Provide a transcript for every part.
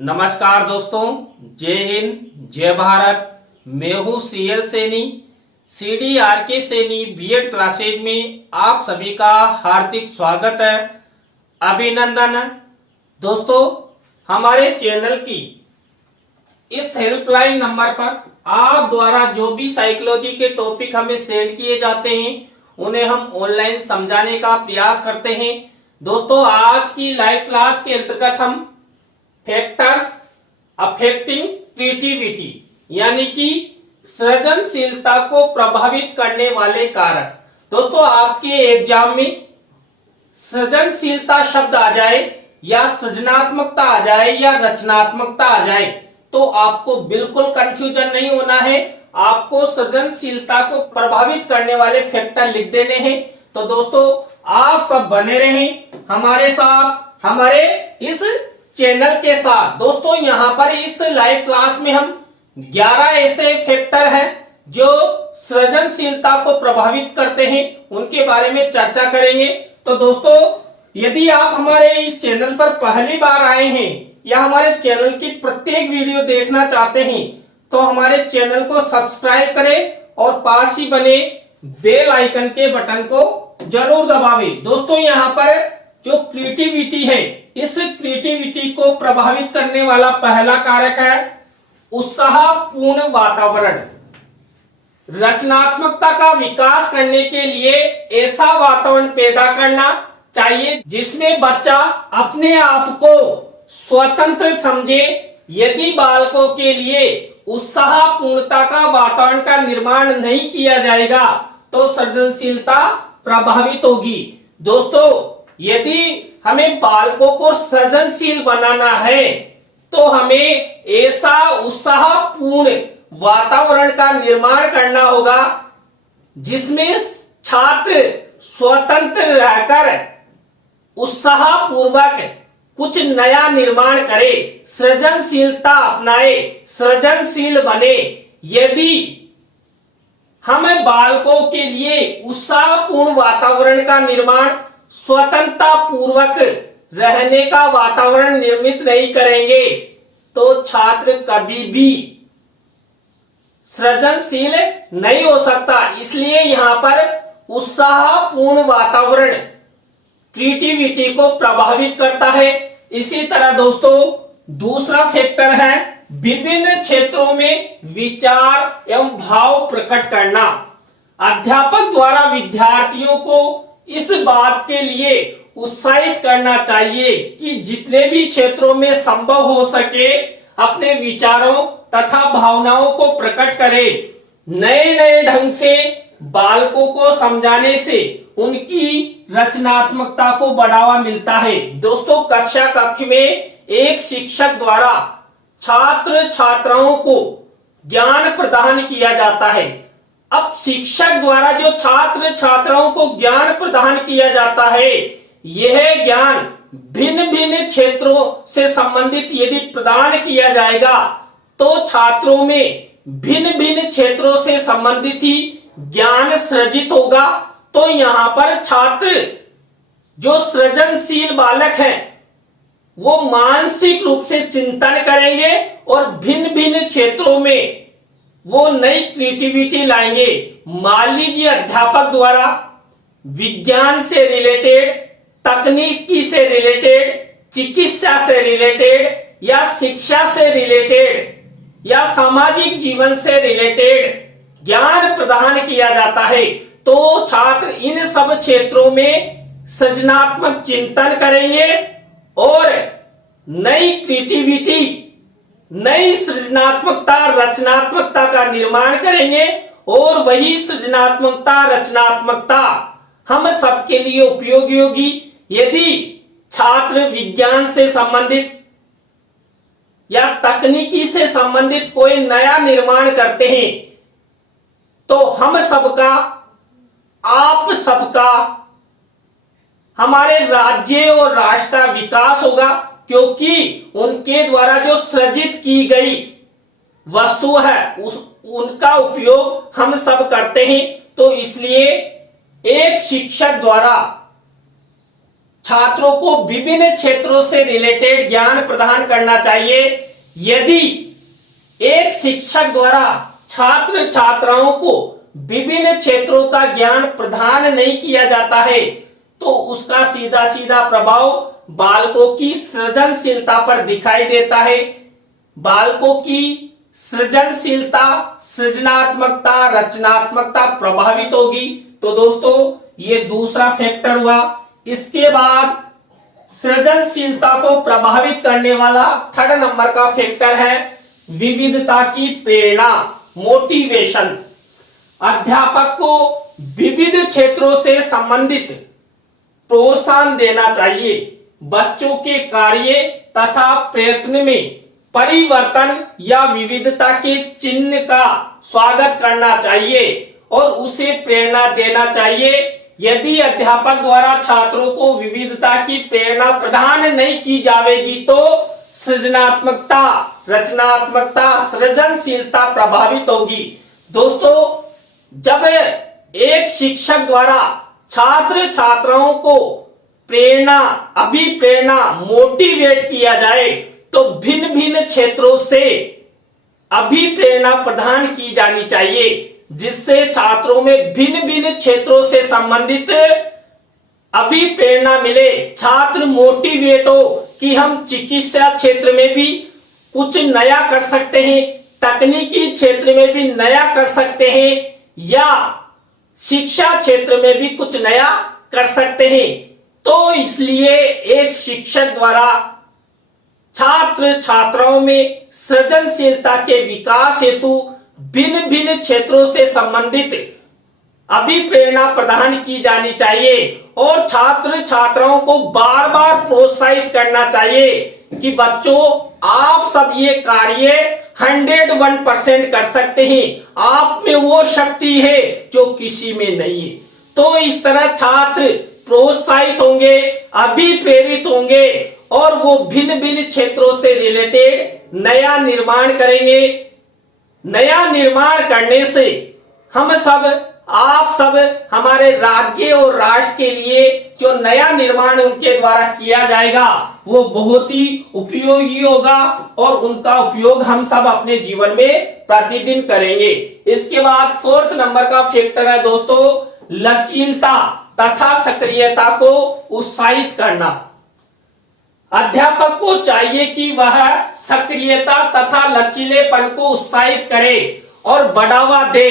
नमस्कार दोस्तों, जय हिंद, जय भारत। मैं हूं CL Saini, CDRK Saini BEd classes में आप सभी का हार्दिक स्वागत है, अभिनंदन है। दोस्तों, हमारे चैनल की इस हेल्पलाइन नंबर पर आप द्वारा जो भी साइकोलॉजी के टॉपिक हमें सेंड किए जाते हैं उन्हें हम ऑनलाइन समझाने का प्रयास करते हैं। दोस्तों, आज की लाइव क्लास के अंतर्गत हम फैक्टर्स अफेक्टिंग क्रिएटिविटी यानी कि सृजनशीलता को प्रभावित करने वाले कारक। दोस्तों, आपके एग्जाम में सृजनशीलता शब्द आ जाए या सृजनात्मकता आ जाए या रचनात्मकता आ जाए तो आपको बिल्कुल कंफ्यूजन नहीं होना है। आपको सृजनशीलता को प्रभावित करने वाले फैक्टर लिख देने हैं। तो दोस्तों, आप सब बने रहें हमारे साथ, हमारे इस चैनल के साथ। दोस्तों, यहाँ पर इस लाइव क्लास में हम 11 ऐसे फैक्टर हैं जो सृजनशीलता को प्रभावित करते हैं, उनके बारे में चर्चा करेंगे। तो दोस्तों, यदि आप हमारे इस चैनल पर पहली बार आए हैं या हमारे चैनल की प्रत्येक वीडियो देखना चाहते हैं तो हमारे चैनल को सब्सक्राइब करें और पास ही बने बेल आइकन के बटन को जरूर दबावें। दोस्तों, यहाँ पर जो क्रिएटिविटी है, इस क्रिएटिविटी को प्रभावित करने वाला पहला कारक है उत्साहपूर्ण वातावरण। रचनात्मकता का विकास करने के लिए ऐसा वातावरण पैदा करना चाहिए जिसमें बच्चा अपने आप को स्वतंत्र समझे। यदि बालकों के लिए उत्साहपूर्णता का वातावरण का निर्माण नहीं किया जाएगा तो सृजनशीलता प्रभावित होगी। दोस्तों, यदि हमें बालकों को सृजनशील बनाना है तो हमें ऐसा उत्साहपूर्ण वातावरण का निर्माण करना होगा जिसमें छात्र स्वतंत्र रहकर उत्साहपूर्वक कुछ नया निर्माण करे, सृजनशीलता अपनाए, सृजनशील बने। यदि हम बालकों के लिए उत्साहपूर्ण वातावरण का निर्माण, स्वतंत्रता पूर्वक रहने का वातावरण निर्मित नहीं करेंगे तो छात्र कभी भी सृजनशील नहीं हो सकता। इसलिए यहाँ पर उत्साहपूर्ण वातावरण क्रिएटिविटी को प्रभावित करता है। इसी तरह दोस्तों, दूसरा फैक्टर है विभिन्न क्षेत्रों में विचार एवं भाव प्रकट करना। अध्यापक द्वारा विद्यार्थियों को इस बात के लिए उत्साहित करना चाहिए कि जितने भी क्षेत्रों में संभव हो सके अपने विचारों तथा भावनाओं को प्रकट करें। नए नए ढंग से बालकों को समझाने से उनकी रचनात्मकता को बढ़ावा मिलता है। दोस्तों, कक्ष में एक शिक्षक द्वारा छात्र छात्राओं को ज्ञान प्रदान किया जाता है। अब शिक्षक द्वारा जो छात्र छात्राओं को ज्ञान प्रदान किया जाता है, यह ज्ञान भिन्न भिन्न क्षेत्रों से संबंधित यदि प्रदान किया जाएगा तो छात्रों में भिन्न भिन्न क्षेत्रों से संबंधित ही ज्ञान सृजित होगा। तो यहाँ पर छात्र जो सृजनशील बालक हैं वो मानसिक रूप से चिंतन करेंगे और भिन्न भिन्न क्षेत्रों में वो नई क्रिएटिविटी लाएंगे। मान लीजिए अध्यापक द्वारा विज्ञान से रिलेटेड, तकनीकी से रिलेटेड, चिकित्सा से रिलेटेड या शिक्षा से रिलेटेड या सामाजिक जीवन से रिलेटेड ज्ञान प्रदान किया जाता है तो छात्र इन सब क्षेत्रों में सृजनात्मक चिंतन करेंगे और नई क्रिएटिविटी, नई सृजनात्मकता, रचनात्मकता का निर्माण करेंगे और वही सृजनात्मकता, रचनात्मकता हम सबके लिए उपयोगी होगी। यदि छात्र विज्ञान से संबंधित या तकनीकी से संबंधित कोई नया निर्माण करते हैं तो हम सबका, आप सबका, हमारे राज्य और राष्ट्र का विकास होगा क्योंकि उनके द्वारा जो सृजित की गई वस्तु है उनका उपयोग हम सब करते हैं। तो इसलिए एक शिक्षक द्वारा छात्रों को विभिन्न क्षेत्रों से रिलेटेड ज्ञान प्रदान करना चाहिए। यदि एक शिक्षक द्वारा छात्र छात्राओं को विभिन्न क्षेत्रों का ज्ञान प्रदान नहीं किया जाता है तो उसका सीधा सीधा प्रभाव बालकों की सृजनशीलता पर दिखाई देता है। बालकों की सृजनशीलता, सृजनात्मकता, रचनात्मकता प्रभावित होगी। तो दोस्तों ये दूसरा फैक्टर हुआ। इसके बाद सृजनशीलता को प्रभावित करने वाला थर्ड नंबर का फैक्टर है विविधता की प्रेरणा, मोटिवेशन। अध्यापक को विविध क्षेत्रों से संबंधित प्रोत्साहन देना चाहिए। बच्चों के कार्य तथा प्रयत्न में परिवर्तन या विविधता के चिन्ह का स्वागत करना चाहिए और उसे प्रेरणा देना चाहिए। यदि अध्यापक द्वारा छात्रों को विविधता की प्रेरणा प्रदान नहीं की जाएगी तो सृजनात्मकता, रचनात्मकता, सृजनशीलता प्रभावित होगी। दोस्तों जब एक शिक्षक द्वारा छात्र छात्राओं को प्रेरणा, अभिप्रेरणा, मोटिवेट किया जाए तो भिन्न भिन्न क्षेत्रों से अभिप्रेरणा प्रदान की जानी चाहिए जिससे छात्रों में भिन्न भिन्न क्षेत्रों से संबंधित अभिप्रेरणा मिले। छात्र मोटिवेट हो कि हम चिकित्सा क्षेत्र में भी कुछ नया कर सकते हैं, तकनीकी क्षेत्र में भी नया कर सकते हैं या शिक्षा क्षेत्र में भी कुछ नया कर सकते हैं। तो इसलिए एक शिक्षक द्वारा छात्र छात्राओं में सृजनशीलता के विकास हेतु भिन्न भिन्न क्षेत्रों से संबंधित अभिप्रेरणा प्रदान की जानी चाहिए और छात्र छात्राओं को बार बार प्रोत्साहित करना चाहिए कि बच्चों आप सब ये कार्य 101% कर सकते हैं, आप में वो शक्ति है जो किसी में नहीं है। तो इस तरह छात्र प्रोत्साहित होंगे, अभिप्रेरित होंगे और वो भिन्न भिन्न क्षेत्रों से रिलेटेड नया निर्माण करेंगे। नया निर्माण करने से हम सब, आप सब, हमारे राज्य और राष्ट्र के लिए जो नया निर्माण उनके द्वारा किया जाएगा वो बहुत ही उपयोगी होगा और उनका उपयोग हम सब अपने जीवन में प्रतिदिन करेंगे। इसके बाद फोर्थ नंबर का फैक्टर है दोस्तों लचीलता तथा सक्रियता को उत्साहित करना। अध्यापक को चाहिए कि वह सक्रियता तथा लचीलेपन को उत्साहित करे और बढ़ावा दे।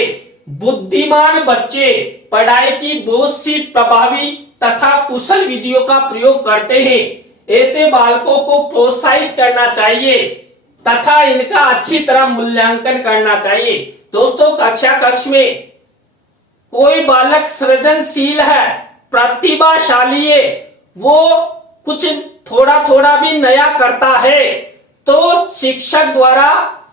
बुद्धिमान बच्चे पढ़ाई की बहुत सी प्रभावी तथा कुशल विधियों का प्रयोग करते हैं। ऐसे बालकों को प्रोत्साहित करना चाहिए तथा इनका अच्छी तरह मूल्यांकन करना चाहिए। दोस्तों कक्षा कक्ष में कोई बालक सृजनशील है, प्रतिभाशाली है, वो कुछ थोड़ा थोड़ा भी नया करता है तो शिक्षक द्वारा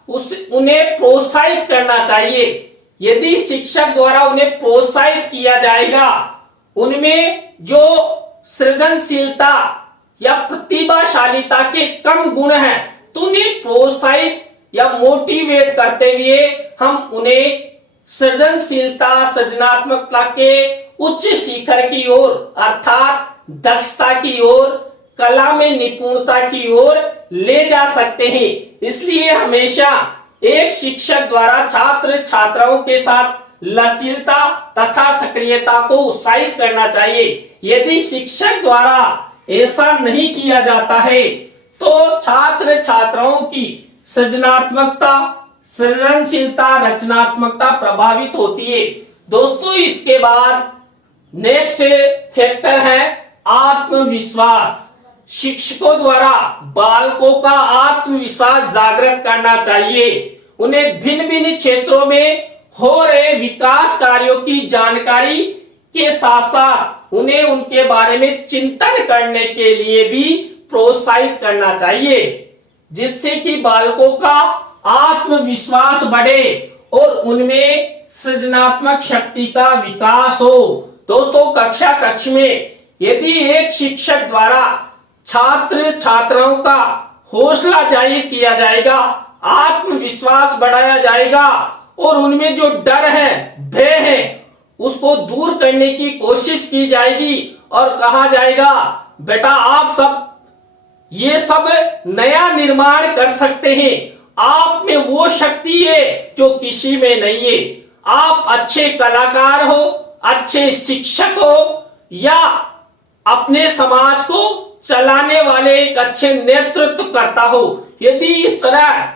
उन्हें प्रोत्साहित करना चाहिए। यदि शिक्षक द्वारा उन्हें प्रोत्साहित किया जाएगा, उनमें जो सृजनशीलता या प्रतिभाशालीता के कम गुण हैं तो उन्हें प्रोत्साहित या मोटिवेट करते हुए हम उन्हें सृजनशीलता, सृजनात्मकता के उच्च शिखर की ओर अर्थात दक्षता की ओर, कला में निपुणता की ओर ले जा सकते हैं। इसलिए हमेशा एक शिक्षक द्वारा छात्र छात्राओं के साथ लचीलता तथा सक्रियता को उत्साहित करना चाहिए। यदि शिक्षक द्वारा ऐसा नहीं किया जाता है तो छात्र छात्राओं की सृजनात्मकता, सृजनशीलता, रचनात्मकता प्रभावित होती है। दोस्तों इसके बाद नेक्स्ट फैक्टर है आत्मविश्वास। शिक्षकों द्वारा बालकों का आत्मविश्वास जागृत करना चाहिए। उन्हें भिन्न भिन्न क्षेत्रों में हो रहे विकास कार्यों की जानकारी के साथ साथ उन्हें उनके बारे में चिंतन करने के लिए भी प्रोत्साहित करना चाहिए जिससे कि बालकों का आत्मविश्वास बढ़े और उनमें सृजनात्मक शक्ति का विकास हो। दोस्तों कक्षा कक्ष में यदि एक शिक्षक द्वारा छात्र छात्राओं का हौसला जाहिर किया जाएगा, आत्मविश्वास बढ़ाया जाएगा और उनमें जो डर है, भय है, उसको दूर करने की कोशिश की जाएगी और कहा जाएगा बेटा आप सब ये सब नया निर्माण कर सकते हैं। आप में वो शक्ति है जो किसी में नहीं है। आप अच्छे कलाकार हो, अच्छे शिक्षक हो, या अपने समाज को चलाने वाले एक अच्छे नेतृत्व करता हो। यदि इस तरह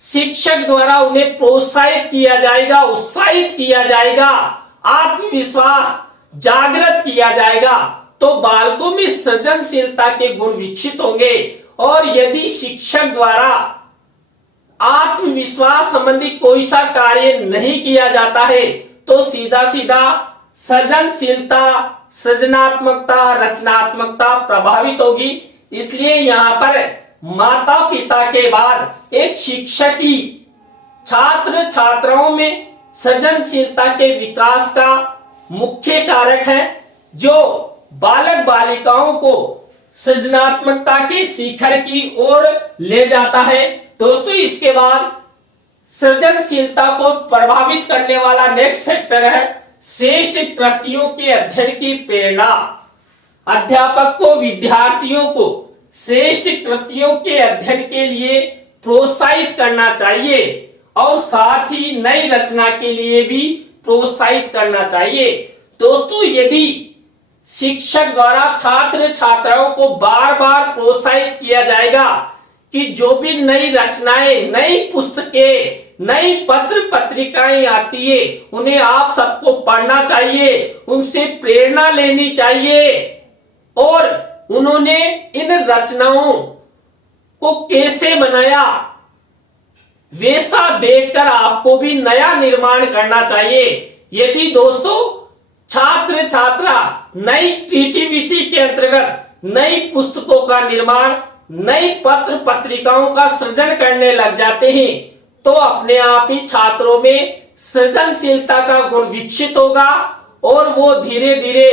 शिक्षक द्वारा उन्हें प्रोत्साहित किया जाएगा, उत्साहित किया जाएगा, आत्मविश्वास जागृत किया जाएगा, तो बालकों में सृजनशीलता के गुण विकसित होंगे। और यदि शिक्षक द्वारा आत्मविश्वास संबंधी कोई सा कार्य नहीं किया जाता है तो सीधा सीधा सृजनशीलता, सृजनात्मकता, रचनात्मकता प्रभावित होगी। इसलिए यहाँ पर माता पिता के बाद एक शिक्षक ही छात्र छात्राओं में सृजनशीलता के विकास का मुख्य कारक है, जो बालक बालिकाओं को सृजनात्मकता के शिखर की ओर ले जाता है। दोस्तों इसके बाद सृजनशीलता को प्रभावित करने वाला नेक्स्ट फैक्टर है श्रेष्ठ कृतियों के अध्ययन की प्रेरणा। अध्यापक को विद्यार्थियों को श्रेष्ठ कृतियों के अध्ययन के लिए प्रोत्साहित करना चाहिए और साथ ही नई रचना के लिए भी प्रोत्साहित करना चाहिए। दोस्तों यदि शिक्षक द्वारा छात्र छात्राओं को बार बार प्रोत्साहित किया जाएगा कि जो भी नई रचनाएं, नई पुस्तकें, नई पत्र पत्रिकाएं आती है उन्हें आप सबको पढ़ना चाहिए, उनसे प्रेरणा लेनी चाहिए और उन्होंने इन रचनाओं को कैसे बनाया वैसा देखकर आपको भी नया निर्माण करना चाहिए। यदि दोस्तों छात्र छात्रा नई क्रिएटिविटी के अंतर्गत नई पुस्तकों का निर्माण, नई पत्र पत्रिकाओं का सृजन करने लग जाते हैं तो अपने आप ही छात्रों में सृजनशीलता का गुण विकसित होगा और वो धीरे धीरे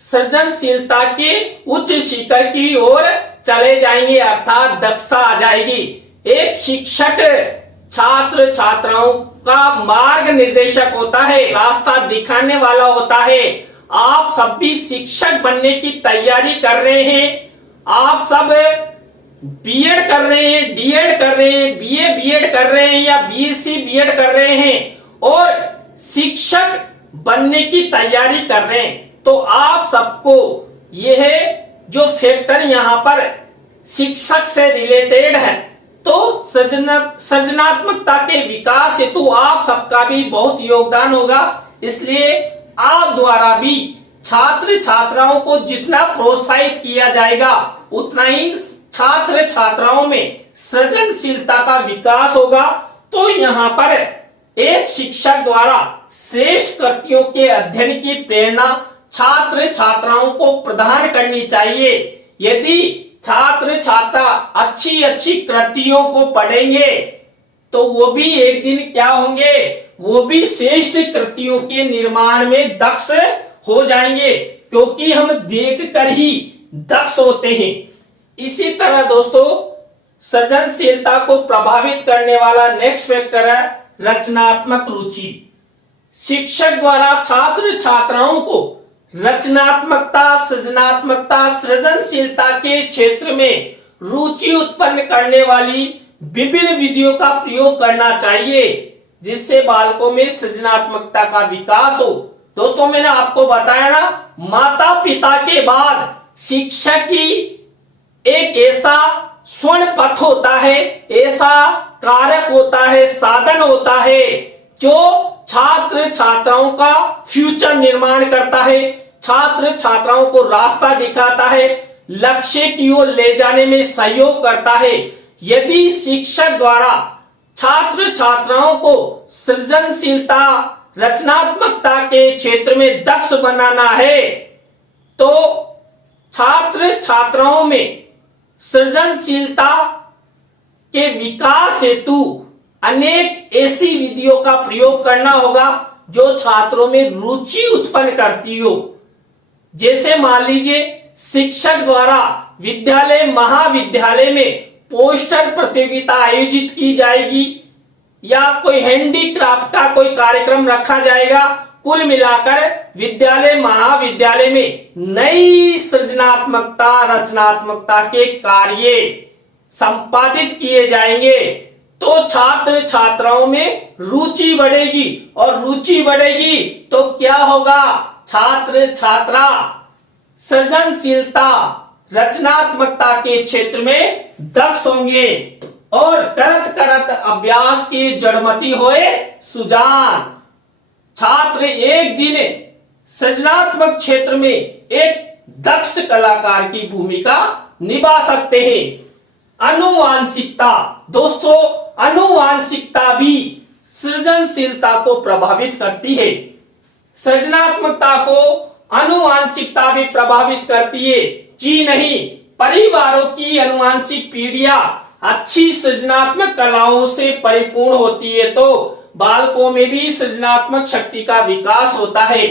सृजनशीलता के उच्च शिखर की ओर चले जाएंगे, अर्थात दक्षता आ जाएगी। एक शिक्षक छात्र छात्राओं का मार्ग निर्देशक होता है, रास्ता दिखाने वाला होता है। आप सब भी शिक्षक बनने की तैयारी कर रहे हैं, आप सब बीएड कर रहे हैं, डीएड कर रहे हैं, बीए बीएड कर रहे हैं या बीएससी बीएड कर रहे हैं और शिक्षक बनने की तैयारी कर रहे हैं, तो आप सबको यह जो फैक्टर यहाँ पर शिक्षक से रिलेटेड है तो सृजनात्मकता के विकास हेतु आप सबका भी बहुत योगदान होगा। इसलिए आप द्वारा भी छात्र छात्राओं को जितना प्रोत्साहित किया जाएगा उतना ही छात्र छात्राओं में सृजनशीलता का विकास होगा। तो यहाँ पर एक शिक्षक द्वारा श्रेष्ठ कृतियों के अध्ययन की प्रेरणा छात्र छात्राओं को प्रदान करनी चाहिए। यदि छात्र छात्रा अच्छी अच्छी कृतियों को पढ़ेंगे तो वो भी एक दिन क्या होंगे, वो भी श्रेष्ठ कृतियों के निर्माण में दक्ष हो जाएंगे, क्योंकि हम देखकर ही दक्ष होते हैं। इसी तरह दोस्तों सृजनशीलता को प्रभावित करने वाला नेक्स्ट फैक्टर है रचनात्मक रुचि। शिक्षक द्वारा छात्र छात्राओं को रचनात्मकता, सृजनात्मकता, सृजनशीलता के क्षेत्र में रुचि उत्पन्न करने वाली विभिन्न विधियों का प्रयोग करना चाहिए जिससे बालकों में सृजनात्मकता का विकास हो। दोस्तों मैंने आपको बताया ना, माता पिता के बाद शिक्षक ही एक ऐसा स्वर्ण पथ होता है, ऐसा कारक होता है, साधन होता है जो छात्र छात्राओं का फ्यूचर निर्माण करता है, छात्र छात्राओं को रास्ता दिखाता है, लक्ष्य की ओर ले जाने में सहयोग करता है। यदि शिक्षक द्वारा छात्र छात्राओं को सृजनशीलता, रचनात्मकता के क्षेत्र में दक्ष बनाना है तो छात्र छात्राओं में सृजनशीलता के विकास हेतु अनेक ऐसी विधियों का प्रयोग करना होगा जो छात्रों में रुचि उत्पन्न करती हो। जैसे मान लीजिए शिक्षक द्वारा विद्यालय महाविद्यालय में पोस्टर प्रतियोगिता आयोजित की जाएगी या कोई हैंडीक्राफ्ट का कोई कार्यक्रम रखा जाएगा कुल मिलाकर विद्यालय महाविद्यालय में नई सृजनात्मकता रचनात्मकता के कार्य संपादित किए जाएंगे तो छात्र छात्राओं में रुचि बढ़ेगी, और रुचि बढ़ेगी तो क्या होगा, छात्र छात्रा सृजनशीलता रचनात्मकता के क्षेत्र में दक्ष होंगे, और करत करत अभ्यास की जड़मति होए सुजान। छात्र एक दिन सृजनात्मक क्षेत्र में एक दक्ष कलाकार की भूमिका निभा सकते हैं। अनुवांशिकता, दोस्तों अनुवांशिकता भी सृजनशीलता को प्रभावित करती है। सृजनात्मकता को अनुवांशिकता भी प्रभावित करती है जी नहीं। परिवारों की अनुवांशिक पीढ़ियां अच्छी सृजनात्मक कलाओं से परिपूर्ण होती है तो बालकों में भी सृजनात्मक शक्ति का विकास होता है।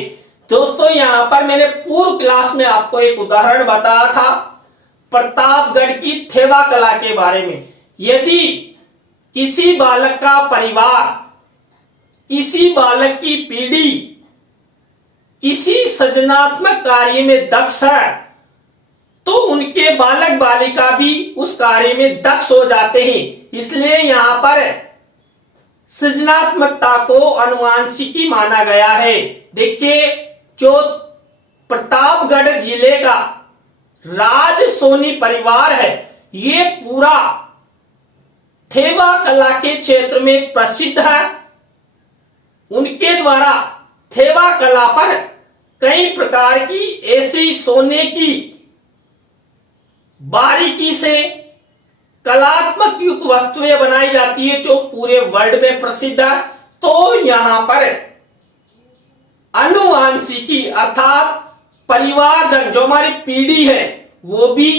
दोस्तों यहाँ पर मैंने पूर्व क्लास में आपको एक उदाहरण बताया था प्रतापगढ़ की थेवा कला के बारे में। यदि किसी बालक का परिवार, किसी बालक की पीढ़ी किसी सृजनात्मक कार्य में दक्ष है तो उनके बालक बालिका भी उस कार्य में दक्ष हो जाते हैं। इसलिए यहाँ पर सृजनात्मकता को अनुवांशिकी माना गया है। देखिए जो प्रतापगढ़ जिले का राज सोनी परिवार है, ये पूरा थेवा कला के क्षेत्र में प्रसिद्ध है। उनके द्वारा थेवा कला पर कई प्रकार की ऐसी सोने की बारीकी से कलात्मक युक्त वस्तुएं बनाई जाती है जो पूरे वर्ल्ड में प्रसिद्ध है। तो यहां पर अनुवांशिकी अर्थात परिवारजन जो हमारी पीढ़ी है वो भी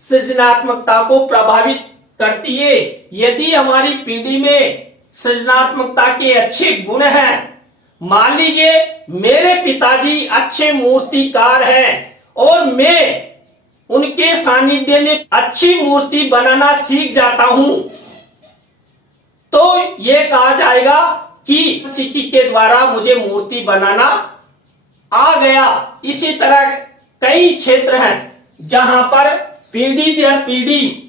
सृजनात्मकता को प्रभावित करती है। यदि हमारी पीढ़ी में सृजनात्मकता के अच्छे गुण हैं, मान लीजिए मेरे पिताजी अच्छे मूर्तिकार हैं और मैं उनके सानिध्य में अच्छी मूर्ति बनाना सीख जाता हूं, तो यह कहा जाएगा कि सीखी के द्वारा मुझे मूर्ति बनाना आ गया। इसी तरह कई क्षेत्र हैं जहां पर पीढ़ी दर पीढ़ी,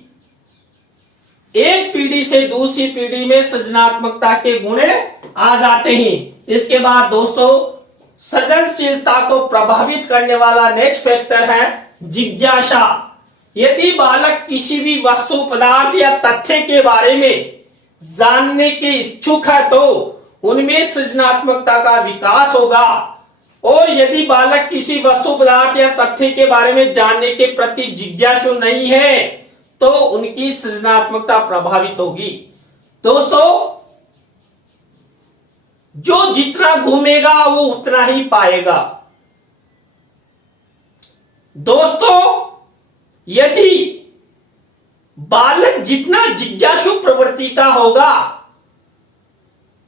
एक पीढ़ी से दूसरी पीढ़ी में सृजनात्मकता के गुण आ जाते हैं। इसके बाद दोस्तों सृजनशीलता को प्रभावित करने वाला नेक्स्ट फैक्टर है जिज्ञासा। यदि बालक किसी भी वस्तु पदार्थ या तथ्य के बारे में जानने के इच्छुक है तो उनमें सृजनात्मकता का विकास होगा, और यदि बालक किसी वस्तु पदार्थ या तथ्य के बारे में जानने के प्रति जिज्ञासु नहीं है तो उनकी सृजनात्मकता प्रभावित होगी। दोस्तों जो जितना घूमेगा वो उतना ही पाएगा। दोस्तों यदि बालक जितना जिज्ञासु प्रवृत्ति का होगा,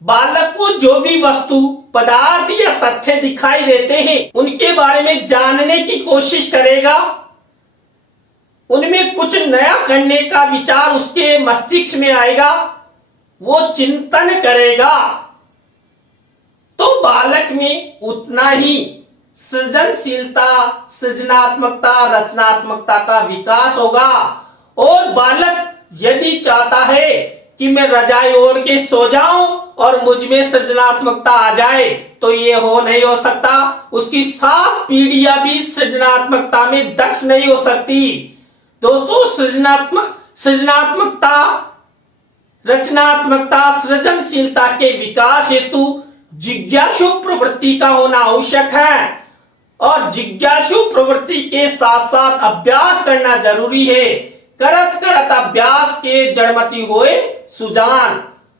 बालक को जो भी वस्तु पदार्थ या तथ्य दिखाई देते हैं उनके बारे में जानने की कोशिश करेगा, उनमें कुछ नया करने का विचार उसके मस्तिष्क में आएगा, वो चिंतन करेगा, तो बालक में उतना ही सृजनशीलता सृजनात्मकता रचनात्मकता का विकास होगा। और बालक यदि चाहता है कि मैं रजाई ओढ़ के सो जाऊं और मुझ में सृजनात्मकता आ जाए तो ये नहीं हो सकता। उसकी 7 पीढ़ियां भी सृजनात्मकता में दक्ष नहीं हो सकती। दोस्तों सृजनात्मकता रचनात्मकता सृजनशीलता के विकास हेतु जिज्ञासु प्रवृत्ति का होना आवश्यक है, और जिज्ञासु प्रवृत्ति के साथ साथ अभ्यास करना जरूरी है। करत करत अभ्यास के जड़मति होए सुजान।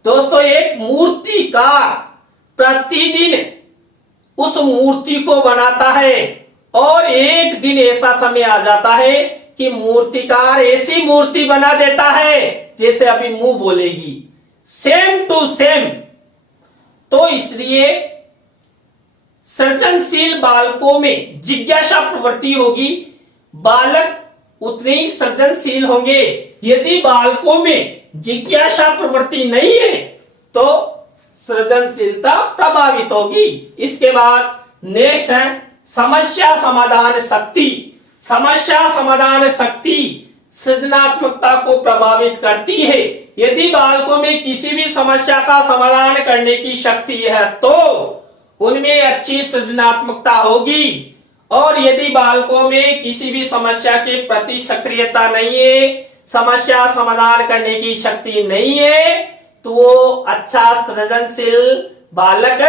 दोस्तों एक मूर्तिकार प्रतिदिन उस मूर्ति को बनाता है और एक दिन ऐसा समय आ जाता है कि मूर्तिकार ऐसी मूर्ति बना देता है जैसे अभी मुंह बोलेगी, सेम टू सेम। तो इसलिए सृजनशील बालकों में जिज्ञासा प्रवृत्ति होगी, बालक उतने ही सृजनशील होंगे। यदि बालकों में जिज्ञासा प्रवृत्ति नहीं है तो सृजनशीलता प्रभावित होगी। इसके बाद नेक्स्ट है समस्या समाधान शक्ति। समस्या समाधान शक्ति सृजनात्मकता को प्रभावित करती है। यदि बालकों में किसी भी समस्या का समाधान करने की शक्ति है तो उनमें अच्छी सृजनात्मकता होगी, और यदि बालकों में किसी भी समस्या के प्रति सक्रियता नहीं है, समस्या समाधान करने की शक्ति नहीं है, तो वो अच्छा सृजनशील बालक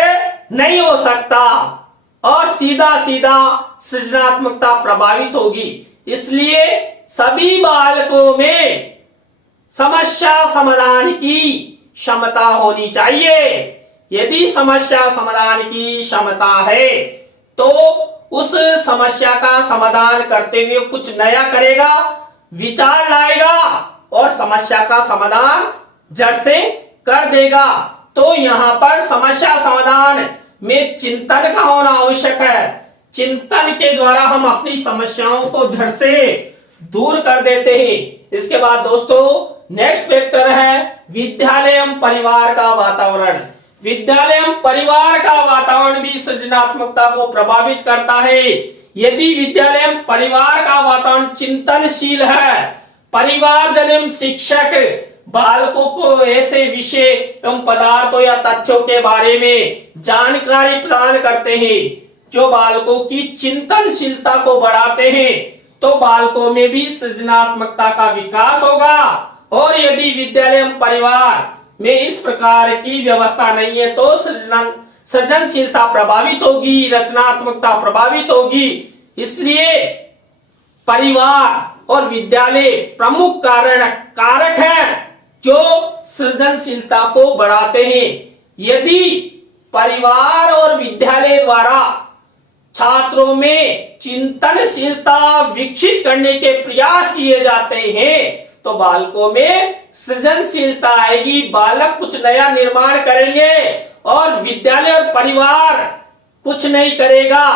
नहीं हो सकता और सीधा सीधा सृजनात्मकता प्रभावित होगी। इसलिए सभी बालकों में समस्या समाधान की क्षमता होनी चाहिए। यदि समस्या समाधान की क्षमता है तो उस समस्या का समाधान करते हुए कुछ नया करेगा, विचार लाएगा और समस्या का समाधान जड़ से कर देगा। तो यहाँ पर समस्या समाधान में चिंतन का होना आवश्यक है। चिंतन के द्वारा हम अपनी समस्याओं को जड़ से दूर कर देते हैं। इसके बाद दोस्तों नेक्स्ट फैक्टर है विद्यालय एवं परिवार का वातावरण। विद्यालय एवं परिवार का वातावरण भी सृजनात्मकता को प्रभावित करता है। यदि विद्यालय एवं परिवार का वातावरण चिंतनशील है, परिवारजन एवं शिक्षक बालकों को ऐसे विषय एवं पदार्थों या तथ्यों के बारे में जानकारी प्रदान करते हैं जो बालकों की चिंतनशीलता को बढ़ाते हैं, तो बालकों में भी सृजनात्मकता का विकास होगा। और यदि विद्यालय एवं परिवार में इस प्रकार की व्यवस्था नहीं है तो सृजनशीलता प्रभावित होगी, रचनात्मकता प्रभावित होगी। इसलिए परिवार और विद्यालय प्रमुख कारक हैं जो सृजनशीलता को बढ़ाते हैं। यदि परिवार और विद्यालय द्वारा छात्रों में चिंतनशीलता विकसित करने के प्रयास किए जाते हैं तो बालकों में सृजनशीलता आएगी, बालक कुछ नया निर्माण करेंगे। और विद्यालय और परिवार कुछ नहीं करेगा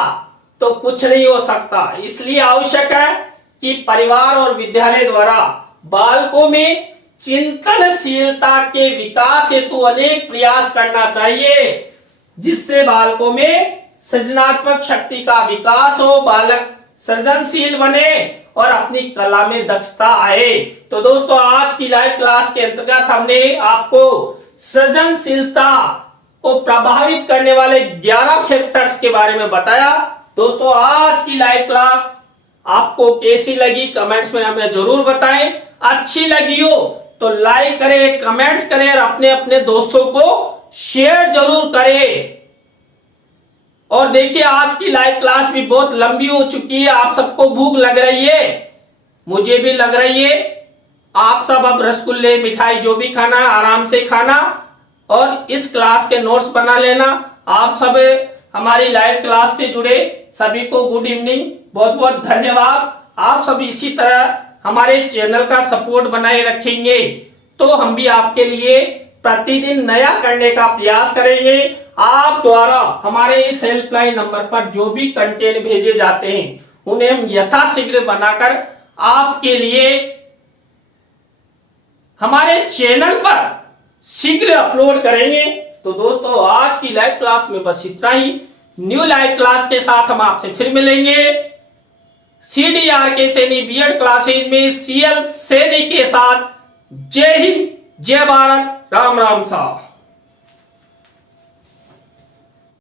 तो कुछ नहीं हो सकता। इसलिए आवश्यक है कि परिवार और विद्यालय द्वारा बालकों में चिंतनशीलता के विकास हेतु अनेक प्रयास करना चाहिए, जिससे बालकों में सृजनात्मक शक्ति का विकास हो, बालक सृजनशील बने और अपनी कला में दक्षता आए। तो दोस्तों आज की लाइव क्लास के अंतर्गत हमने आपको सृजनशीलता को प्रभावित करने वाले 11 फैक्टर्स के बारे में बताया। दोस्तों आज की लाइव क्लास आपको कैसी लगी कमेंट्स में हमें जरूर बताएं। अच्छी लगी हो तो लाइक करें, कमेंट्स करें और अपने अपने दोस्तों को शेयर जरूर करें। और देखिए आज की लाइव क्लास भी बहुत लंबी हो चुकी है, आप सबको भूख लग रही है, मुझे भी लग रही है। आप सब अब रसगुल्ले मिठाई जो भी खाना है आराम से खाना और इस क्लास के नोट्स बना लेना। आप सब हमारी लाइव क्लास से जुड़े सभी को गुड इवनिंग, बहुत बहुत धन्यवाद। आप सब इसी तरह हमारे चैनल का सपोर्ट बनाए रखेंगे तो हम भी आपके लिए प्रतिदिन नया करने का प्रयास करेंगे। आप द्वारा हमारे इस हेल्पलाइन नंबर पर जो भी कंटेंट भेजे जाते हैं उन्हें हम यथाशीघ्र बनाकर आपके लिए हमारे चैनल पर शीघ्र अपलोड करेंगे। तो दोस्तों आज की लाइव क्लास में बस इतना ही। न्यू लाइव क्लास के साथ हम आपसे फिर मिलेंगे। CDRK सैनी बीएड क्लासेज में CL सैनी के साथ। जय हिंद, जय भारत, राम राम साहब।